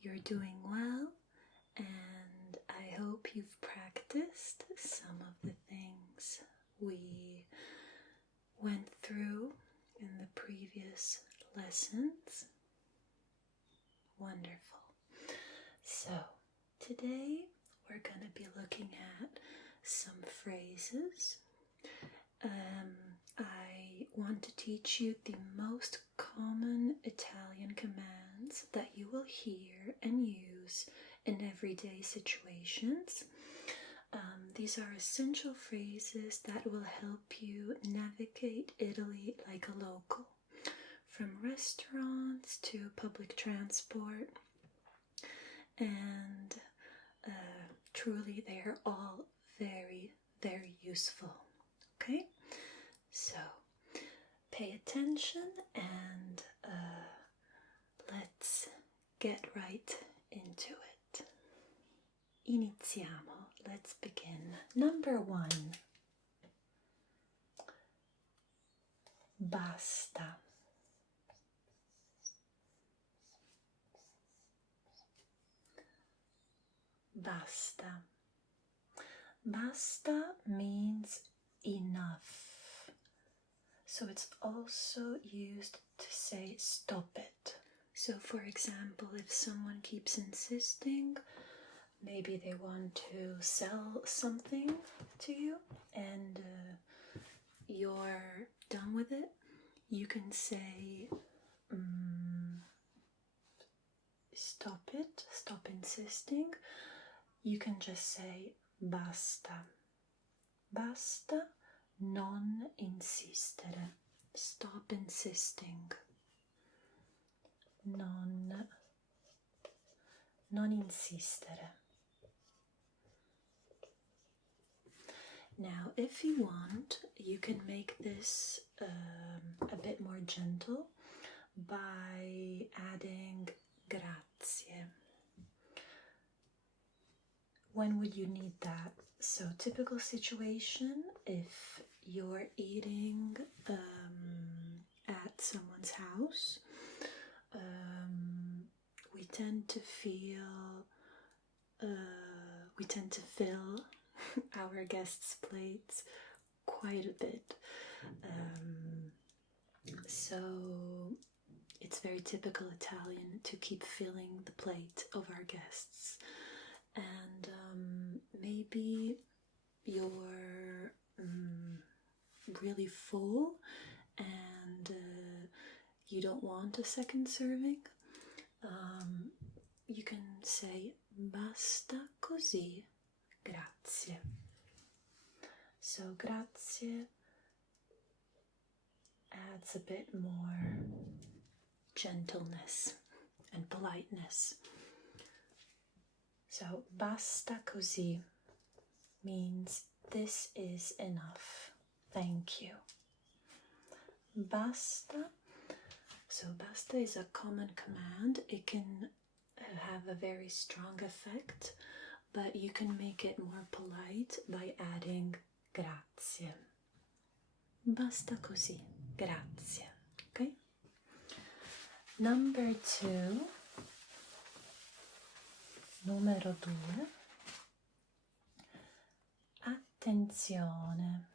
you're doing well, and I hope you've practiced some of the things we went through in the previous lessons. Wonderful. So, today we're going to be looking at some phrases. I want to teach you the most common Italian commands that you will hear and use in everyday situations. These are essential phrases that will help you navigate Italy like a local, from restaurants to public transport, and truly they are all very, very useful. Okay, so pay attention and let's get right into it. Iniziamo. Let's begin. Number 1. Basta. Basta. Basta means enough. So it's also used to say stop it. So for example, if someone keeps insisting, maybe they want to sell something to you and you're done with it, you can say stop it, stop insisting. You can just say basta. Basta, non insistere. Stop insisting. Non insistere. Now, if you want, you can make this a bit more gentle by adding grazie. When would you need that? So, typical situation, if you're eating at someone's house, we tend to fill our guests' plates quite a bit. So it's very typical Italian to keep filling the plate of our guests. And maybe you're really full and you don't want a second serving. You can say basta così, grazie. So grazie adds a bit more gentleness and politeness. So basta così means this is enough. Thank you. Basta. So basta is a common command. It can have a very strong effect, but you can make it more polite by adding grazie. Basta così. Grazie. Okay? Number 2. Numero 2. Attenzione.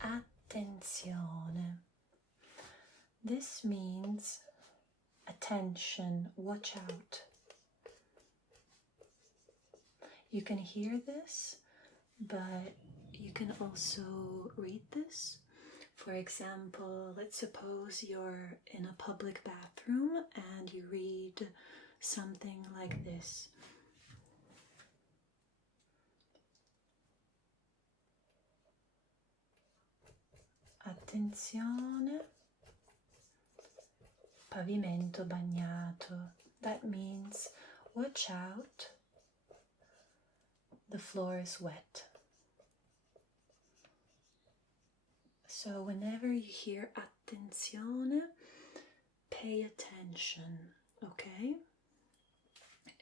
Attenzione. This means attention, watch out. You can hear this, but you can also read this. For example, let's suppose you're in a public bathroom and you read something like this. Attenzione, pavimento bagnato. That means watch out, the floor is wet. So whenever you hear attenzione, pay attention, okay?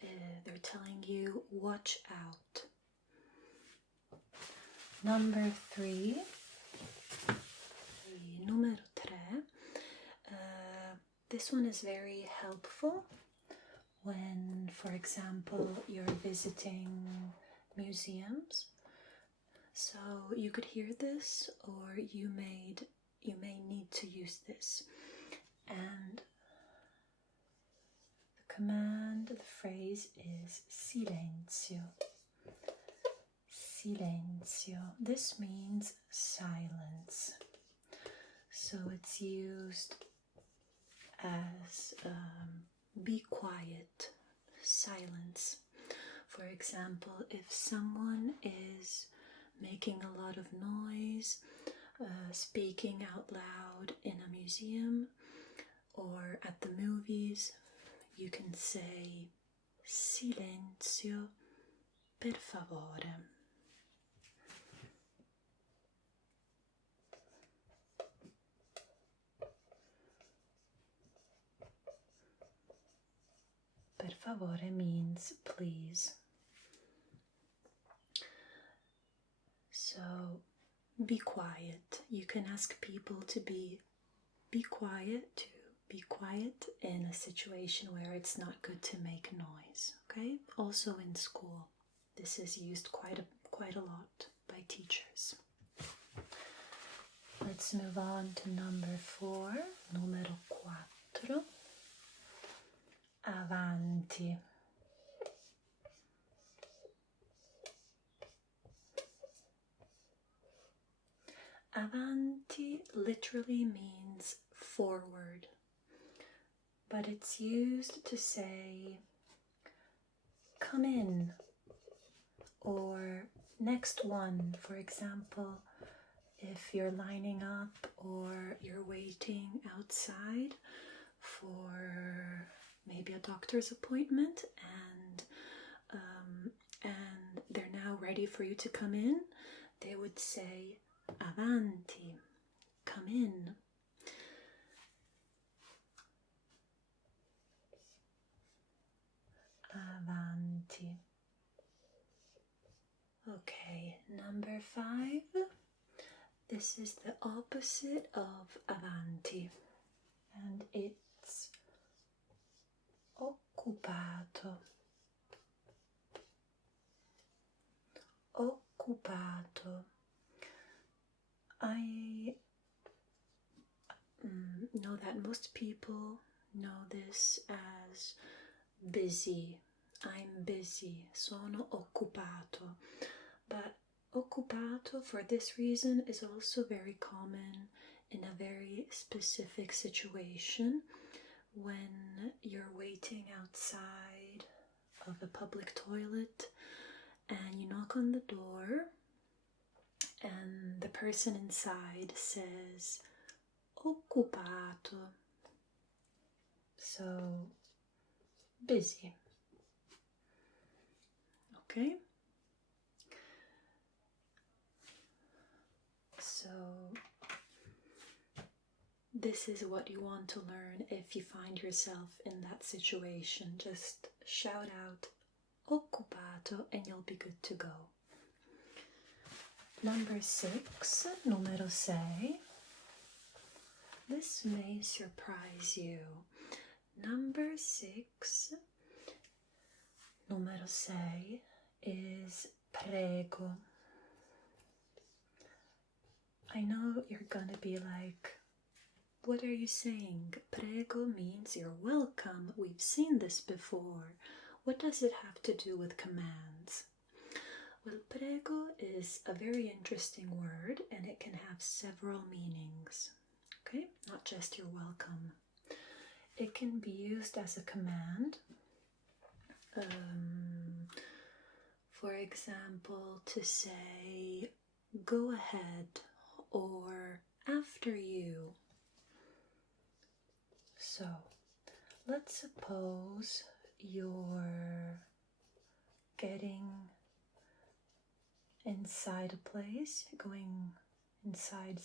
They're telling you watch out. Number 3. this one is very helpful when, for example, you're visiting museums. So you could hear this, or you may need to use this. And the command, the phrase is silenzio. Silenzio. This means silence. So it's used as be quiet, silence. For example, if someone is making a lot of noise, speaking out loud in a museum or at the movies, you can say silenzio, per favore. Per favore means please. So be quiet. You can ask people to be quiet in a situation where it's not good to make noise. Okay? Also in school, this is used quite a lot by teachers. Let's move on to number 4, numero 4. Avanti. Avanti literally means forward, but it's used to say come in or next one. For example, if you're lining up or you're waiting outside for maybe a doctor's appointment and they're now ready for you to come in, they would say avanti, come in. Avanti. Okay, number 5. This is the opposite of avanti, and it's occupato. Occupato. I know that most people know this as busy. I'm busy. Sono occupato. But occupato, for this reason, is also very common in a very specific situation when you're waiting outside of a public toilet and you knock on the door and the person inside says occupato. So busy. Okay? So this is what you want to learn if you find yourself in that situation. Just shout out occupato and you'll be good to go. Number 6, numero 6. This may surprise you. Number 6, numero 6 is prego. I know you're gonna be like, what are you saying? Prego means you're welcome. We've seen this before. What does it have to do with commands? Well, prego is a very interesting word and it can have several meanings. Okay? Not just you're welcome. It can be used as a command. For example, to say, go ahead or after you. So, let's suppose you're getting inside a place, going inside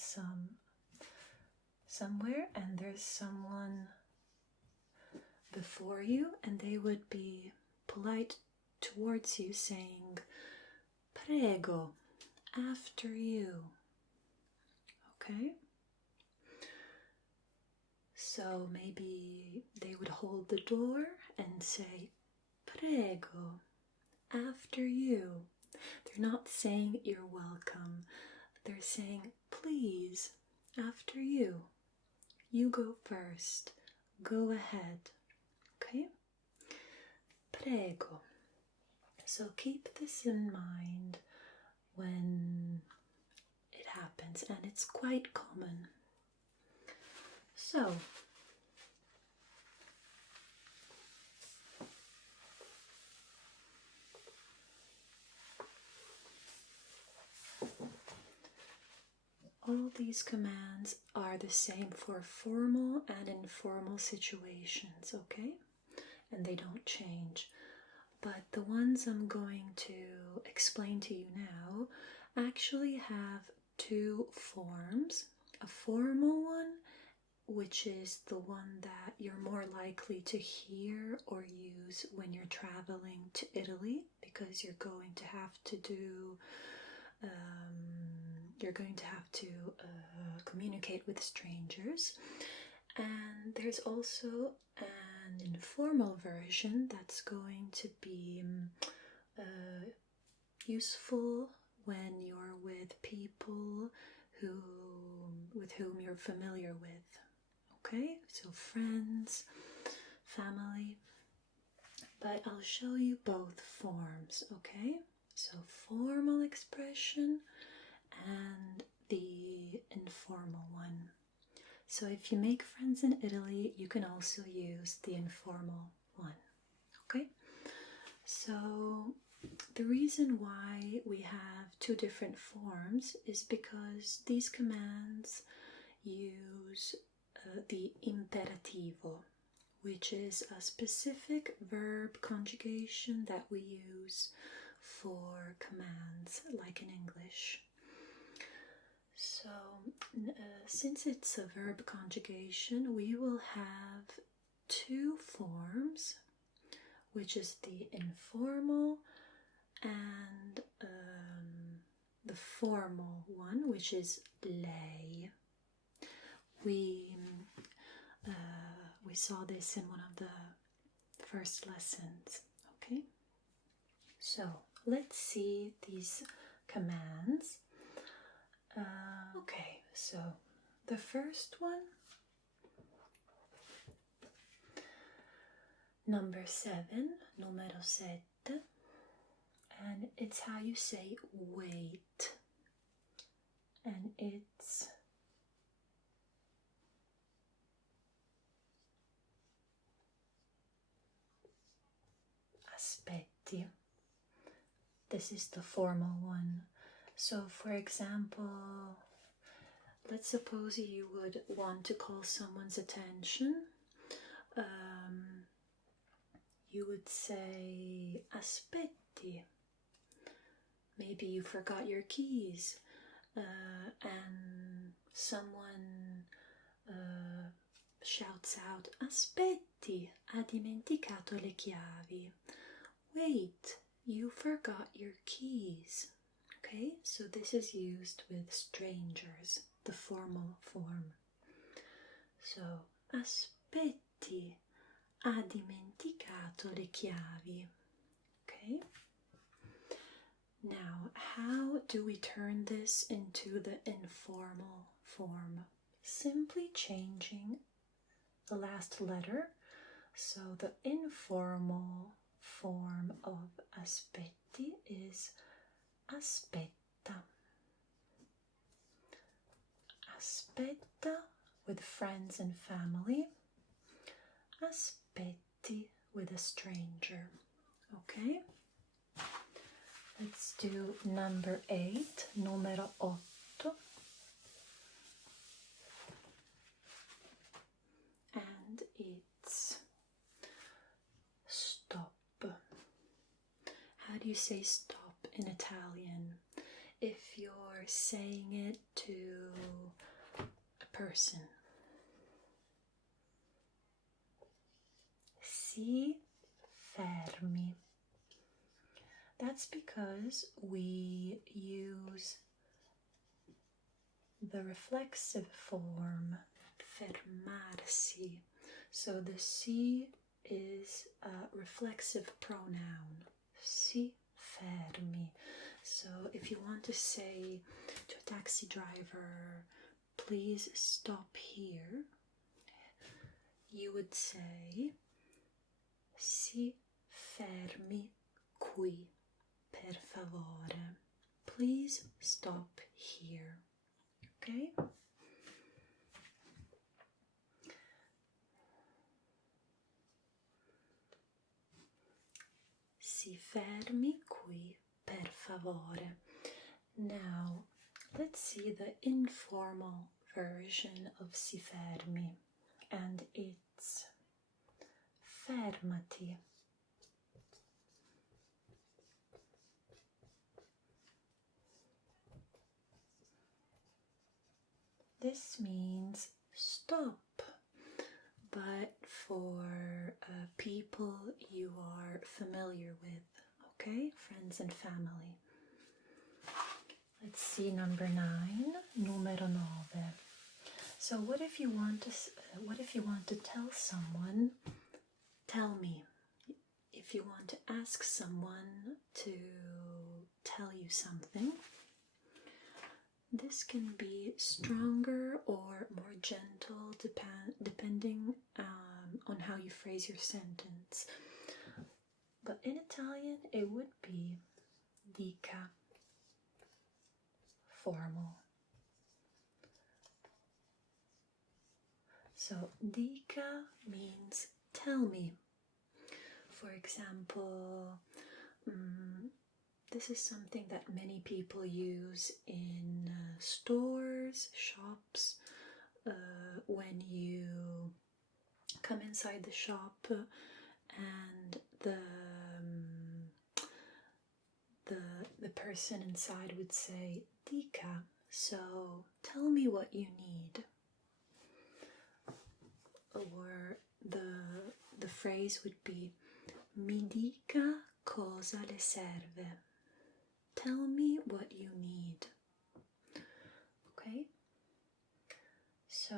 somewhere, and there's someone before you, and they would be polite towards you, saying, prego, after you. Okay? So maybe they would hold the door and say, prego, after you. They're not saying you're welcome. They're saying, please, after you. You go first. Go ahead. Okay? Prego. So keep this in mind when it happens, and it's quite common. So, all these commands are the same for formal and informal situations, okay? And they don't change. But the ones I'm going to explain to you now actually have two forms. A formal one, which is the one that you're more likely to hear or use when you're traveling to Italy, because you're going to have to communicate with strangers. And there's also an informal version that's going to be useful when you're with people with whom you're familiar with. Okay, so friends, family. But I'll show you both forms, okay? So formal expression and the informal one. So if you make friends in Italy, you can also use the informal one, okay? So the reason why we have two different forms is because these commands use the imperativo, which is a specific verb conjugation that we use for commands like in English. So since it's a verb conjugation, we will have two forms, which is the informal and the formal one, which is lei. We saw this in one of the first lessons, okay? So let's see these commands. Okay, so the first one, number 7, numero 7, and it's how you say wait, and it's aspetti. This is the formal one. So for example, let's suppose you would want to call someone's attention. You would say aspetti. Maybe you forgot your keys and someone shouts out, aspetti, ha dimenticato le chiavi. Wait, you forgot your keys. Okay, so this is used with strangers, the formal form. So, aspetti, ha dimenticato le chiavi. Okay. Now, how do we turn this into the informal form? Simply changing the last letter. So the informal form of aspetti is aspetta. Aspetta with friends and family. Aspetti with a stranger. Okay? Let's do number 8, numero 8. And it's stop. How do you say stop in Italian if you're saying it to a person? Si fermi. That's because we use the reflexive form fermarsi. So the si is a reflexive pronoun. Si fermi. So if you want to say to a taxi driver, please stop here, you would say si fermi qui, per favore. Please stop here. Okay? Si fermi qui, per favore. Now, let's see the informal version of si fermi, and it's fermati. This means stop, but for people you are familiar with, okay? Friends and family. Let's see number 9, numero 9. So what if you want to tell someone, tell me. If you want to ask someone to tell you something, this can be stronger or more gentle depending on how you phrase your sentence. But in Italian, it would be dica, formal. So dica means tell me. For example, this is something that many people use in stores, shops, when you come inside the shop and the person inside would say dica, so tell me what you need. Or the phrase would be mi dica cosa le serve. Tell me what you need. Okay? So,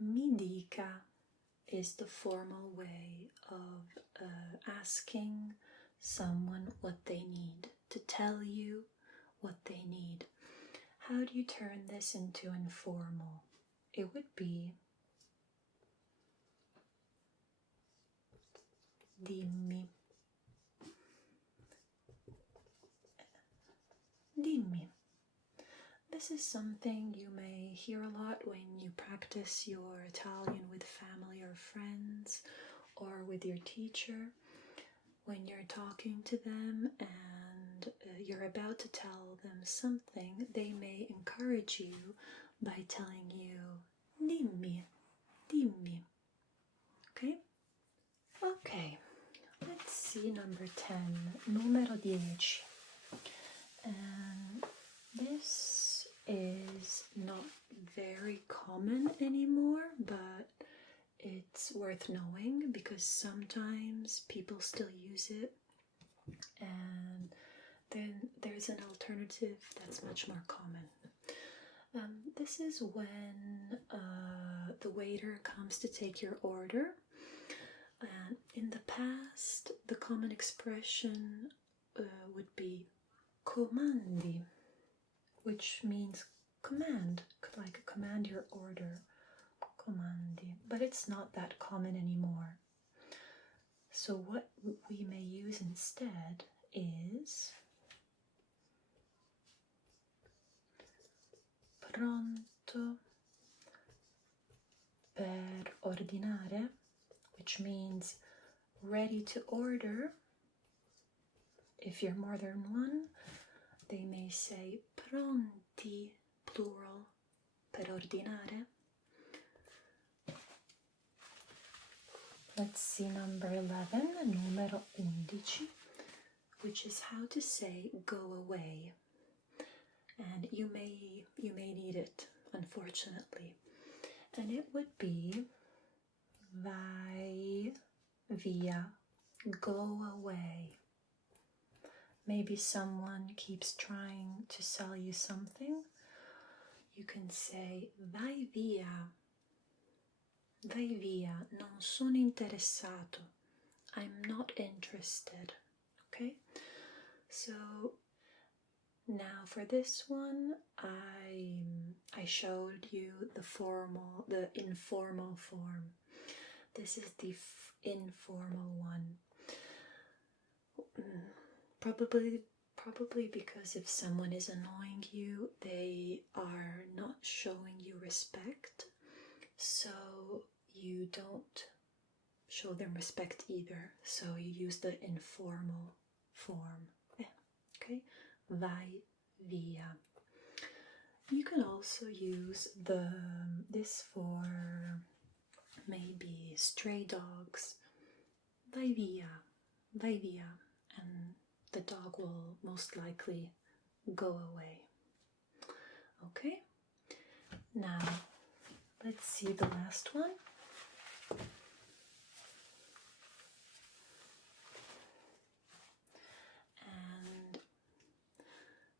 mi dica is the formal way of asking someone what they need, to tell you what they need. How do you turn this into informal? It would be dimmi. Dimmi. This is something you may hear a lot when you practice your Italian with family or friends or with your teacher. When you're talking to them and you're about to tell them something, they may encourage you by telling you dimmi, dimmi. Okay? Okay, let's see number 10, numero 10. And this is not very common anymore, but it's worth knowing because sometimes people still use it, and then there's an alternative that's much more common. This is when the waiter comes to take your order. And in the past, the common expression would be comandi, which means command, like command your order, comandi. But it's not that common anymore. So what we may use instead is pronto per ordinare, which means ready to order. If you're more than one, they may say pronti, plural, per ordinare. Let's see number 11, numero 11, which is how to say go away. And you may need it, unfortunately. And it would be vai via, go away. Maybe someone keeps trying to sell you something. You can say vai via, non sono interessato, I'm not interested. Okay, so now for this one, I showed you the informal form. This is the informal one. Probably because if someone is annoying you, they are not showing you respect, so you don't show them respect either. So you use the informal form. Okay, vai via. You can also use this for maybe stray dogs. Vai via, and the dog will most likely go away. Okay, now let's see the last one. And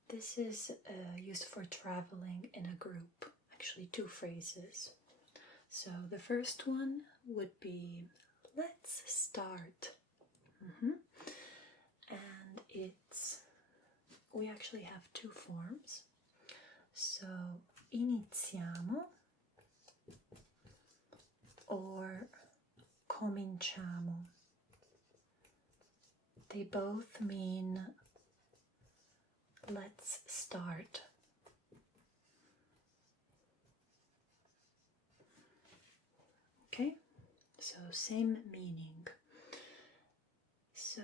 this is used for traveling in a group, actually 2 phrases. So the first one would be, let's start. And we actually have 2 forms. So iniziamo or cominciamo. They both mean let's start. Okay, so same meaning. So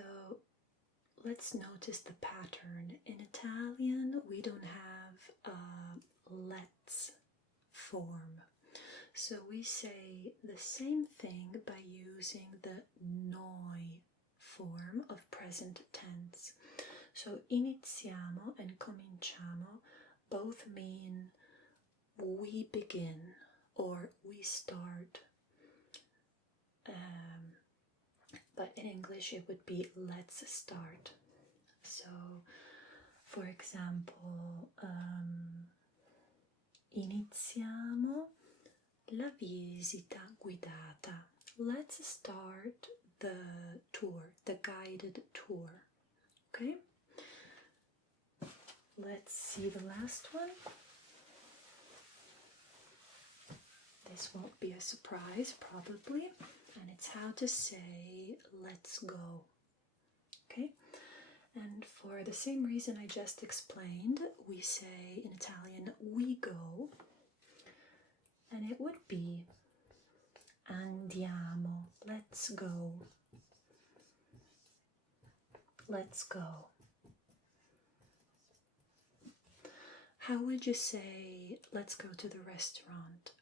let's notice the pattern. In Italian, we don't have a let's form. So we say the same thing by using the noi form of present tense. So iniziamo and cominciamo both mean we begin or we start. But in English it would be let's start. So, for example, iniziamo la visita guidata. Let's start the tour, the guided tour. Okay? Let's see the last one. This won't be a surprise, probably. And it's how to say let's go. Okay? And for the same reason I just explained, we say in Italian we go, and it would be andiamo, let's go. Let's go. How would you say let's go to the restaurant?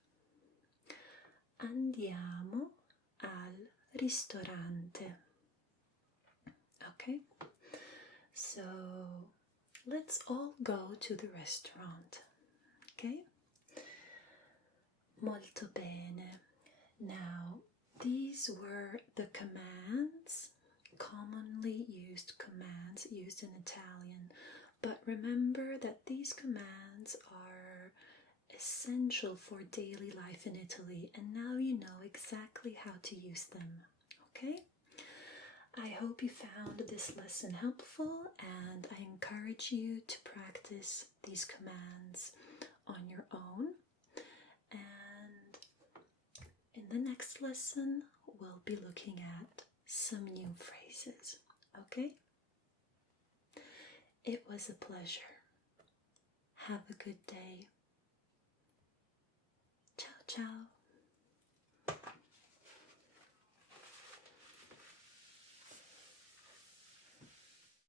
Andiamo al ristorante. Okay, so let's all go to the restaurant. Okay, molto bene. Now, these were the commands, commonly used commands used in Italian, but remember that these commands are essential for daily life in Italy, and now you know exactly how to use them. Okay? I hope you found this lesson helpful, and I encourage you to practice these commands on your own. And in the next lesson, we'll be looking at some new phrases. Okay? It was a pleasure. Have a good day. Ciao, ciao.